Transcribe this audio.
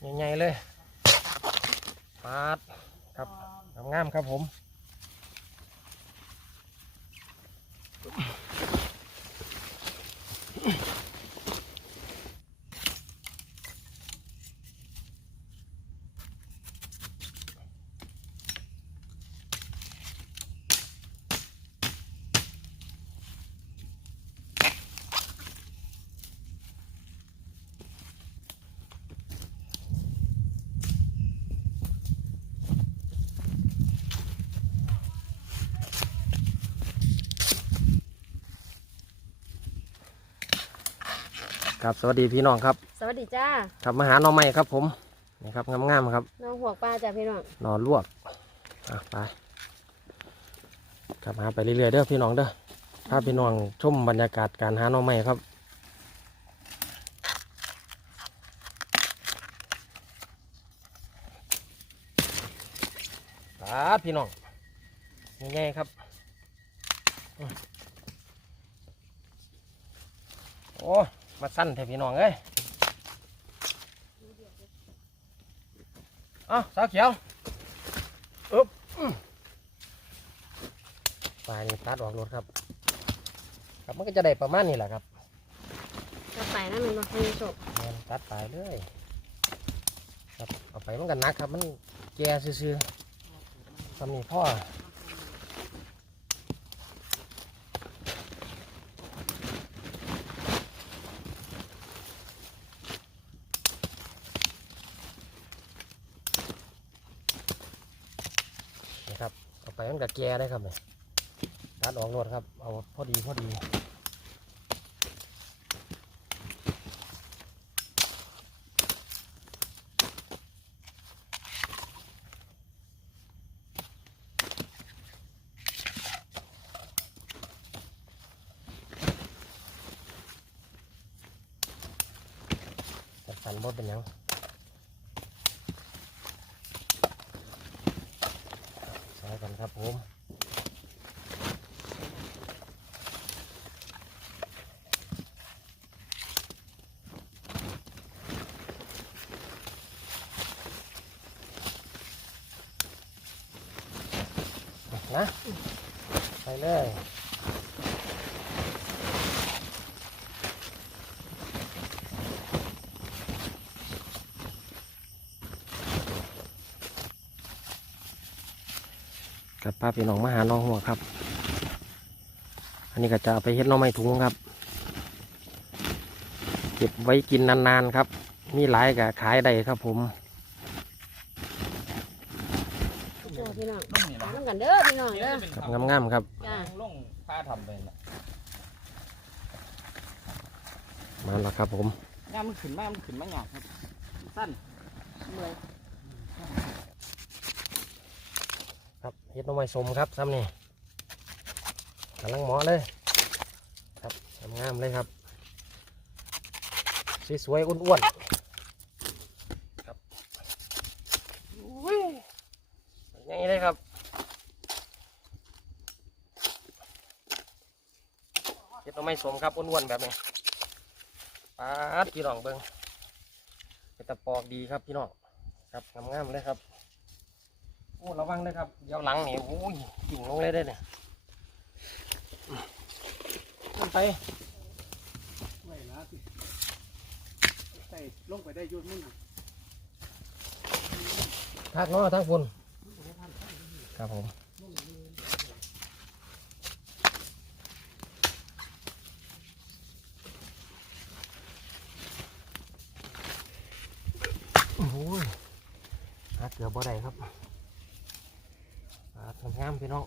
ใหญ่ๆเลยปาดครับงามๆครับผม ครับสวัสดีพี่น้องครับสวัสดีจ้าครับมาหาหน่อไม้ครับ ผมนี่ครับงามๆครับน้องหัวปลาจ้าพี่น้องหน่อลวกอะไปครับหาไปเรื่อยๆเด้อพี่น้องเด้อพาพี่น้องชมบรรยากาศการหาหน่อไม้ครับปาดพี่น้องง่ายๆครับอืมโอ้ มาสั้นแท้พี่น้องเอ้ยเอ้าสาวเขียวอึ๊บอื้อปลายนี่ตัดออกรถครับ ครับมันก็จะได้ประมาณนี้แหละครับกระไปนั่นมันมาคุยจบแม่นตัดปลายเลยครับเอาไปมันกันนักครับ มันแก่ซื่อๆทำนี่พ่อ ครับเอาไปมันกับแกได้ครับเนี่ยตัดออกรถครับ เอาพอดีพอดีจัดสันบดเป็นยังใส่ กันครับผมนะไปเลย กับป้าพี่น้องมาหาน้องหัวครับ อันนี้ก็จะเอาไปเฮ็ดหน้องไม้ถุงครับ เก็บไว้กินนานๆครับ มีหลายก็ขายได้ครับผมเจ้าพี่น้องต้องนี่นะน้ำกันเด้อพี่น้องเด้อครับงามๆครับจ้าลงผ้าทำไปนะมาแล้วครับผมงานมันขึ้นมากมันขึ้นมาหยาบครับสั้นเมื่อย ครับเฮ็ดหน้องไม้สมครับซ้ำนี่กำลังเหมาะเลย ครับงามๆเลยครับ สวยๆอ้วนๆครับอุ้ยอย่างนี้เลยครับเฮ็ดหน้องไม้สมครับอ้วนๆแบบนี้ปาดพี่น้องเบิ้งเป็นตะปอกดีครับพี่น้องครับงามๆเลยครับ โอ้ระวังเลยครับเดี๋ยวหลังนี่โอ้ยกิ่งลงเลยได้อเนี่ยขึ้นไปไม่ละสิใส่ลงไปได้อยุ่นมึงน่ะทักเนาะทักคุณครับผมโอ้ยหาเกือบบ่ได้ครับ ปาดงามพี่น้อง